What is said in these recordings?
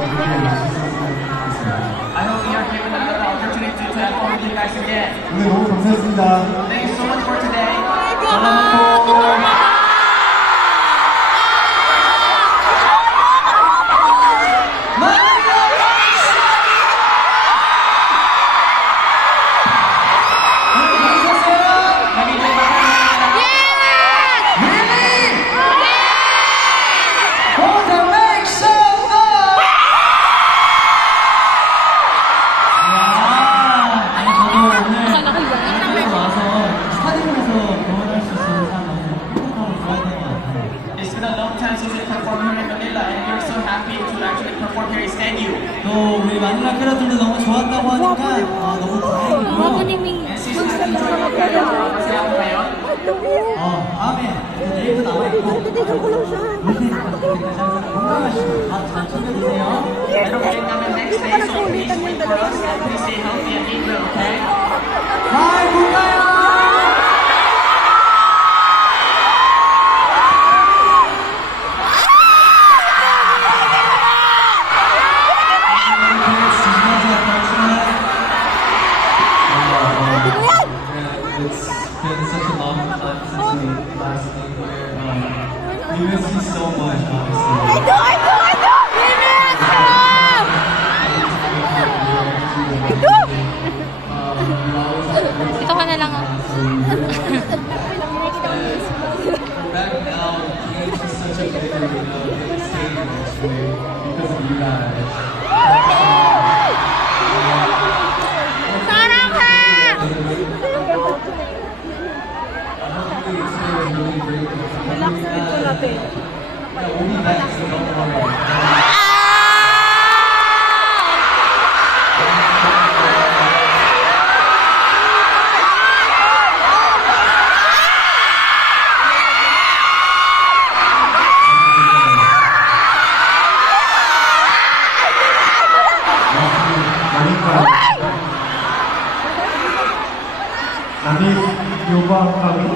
I hope we are given another opportunity to have fun with you guys again. 오늘 너무 감사했습니다. Thank you so much for today. salamat po. It's been a long time since we performed here in Manila, and we're so happy to actually perform here in Stanyu. 또 우리 마닐라 캐럿들도 너무 좋았다고 하니까 너무 다행이고요. And since you have enjoyed your video, masaya po kayo? 다음에 또 내일도 나와있고 그때까지 항상 건강하시고 잘 챙겨주세요. Meron ulit kami next day, so please wait for us and please stay healthy and eat well, okay? 잘 볼까요? It's been such a long time since we last came here. We miss you so much, honestly. Ito ka na lang ah. Back now, it's just such a bigger, stage actually because of you guys. 사랑해! Hopefully it's been really great. We'll be back so don't worry. Nangis, coba kami.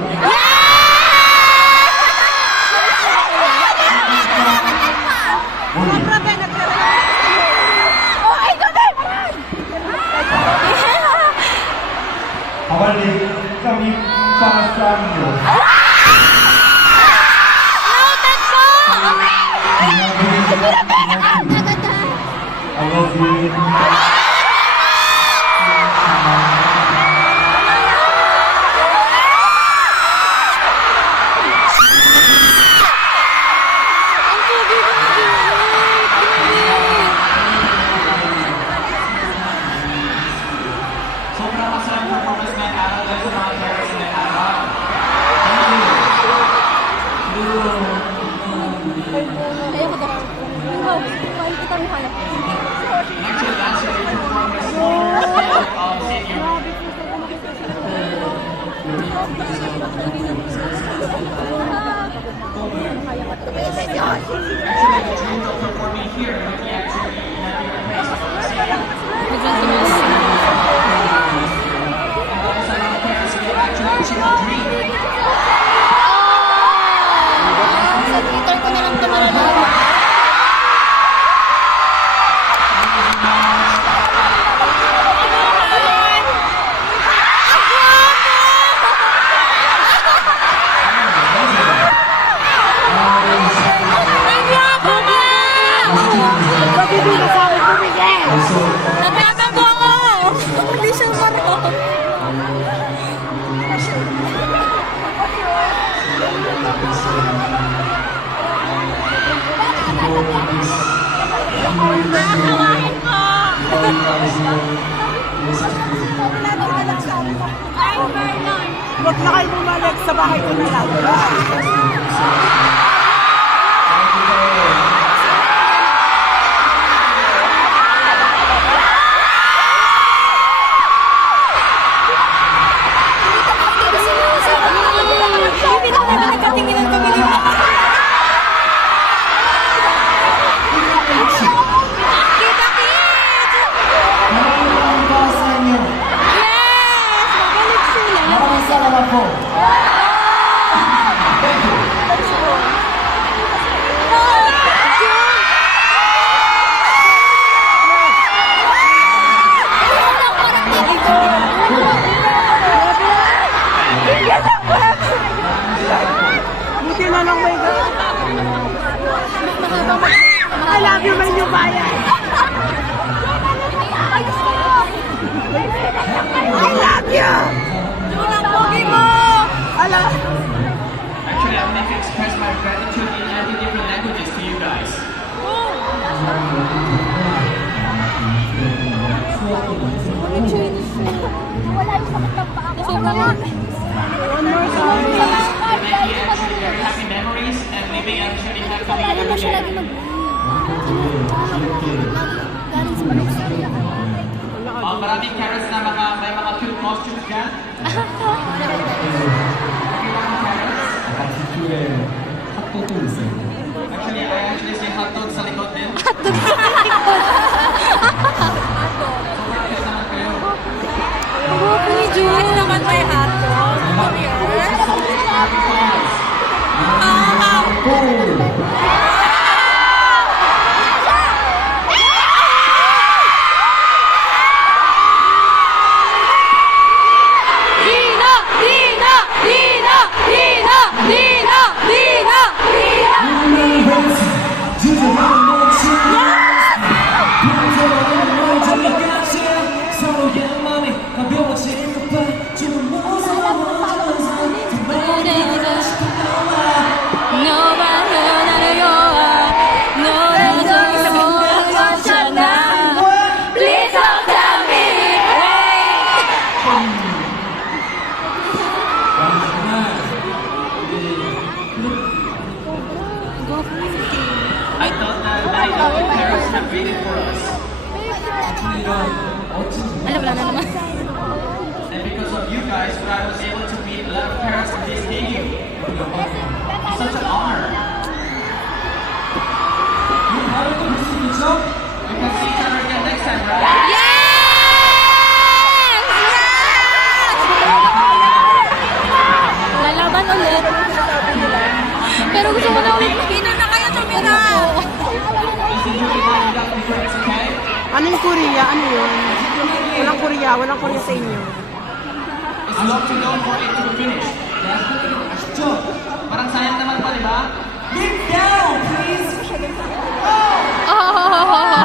Kabalik kami pasanyo. I love you. Sobrang masayang performance ngayong araw dahil sa mga players ngayong araw. Thank you. Actually, last year we performed a smaller scale of senior. Actually, the dream of performing here would be actually in a bigger place for senior. And dahil sa mga players, we actually achieved the dream. Sa Twitter ko na lang ito malalaman. Nagtatango ako! Hindi siya marunong. Nakakawain ko! Ay, Vernon! Huwag na kayo bumalik sa bahay ko na lang. Hindi na naman nagkatingin ng pamilya mo. Kita-kit! Maraming ba sa inyo? Yes! Magaling sila. Maraming salamat po. Thank you. Ayan. I love you! Jun, ang pogi mo! Alam. Actually, I would like to express my gratitude in 90 different languages to you guys. Wala yung sakit ng paa ko. One more song. Making actually very happy memories and living actually happily Lalo na every siya day. lagi galing sa Malaysia. Maraming carrots na may mga cute costumes dyan. 뒤쪽에 핫도그 있어요. Actually, I actually see hotdog sa likod din. Buhok ni Jun naman may hotdog. Dina! Dina! Dina! Dina! Dina! Dina! Dina! 서로의 마음이 가벼워진 듯 좀 너만은 나를 좋아 너를 좋아하잖아 Please don't tell me I thought that many of the parents have waited for us. Alam na naman And because of you guys, I was able to meet a lot of parents in this stadium. It's such an honor. We can see each other again next time, right? Yes! Lalaban ulit. Pero gusto ko na ulit makita na kayo tumira. Listen to me, you got me friends, okay? Anong Korea? Ano yun? Walang Korea. Walang Korea sa inyo. It's long to go for it to be finished. Parang sayang naman pa, di ba? Get down, please! Oh!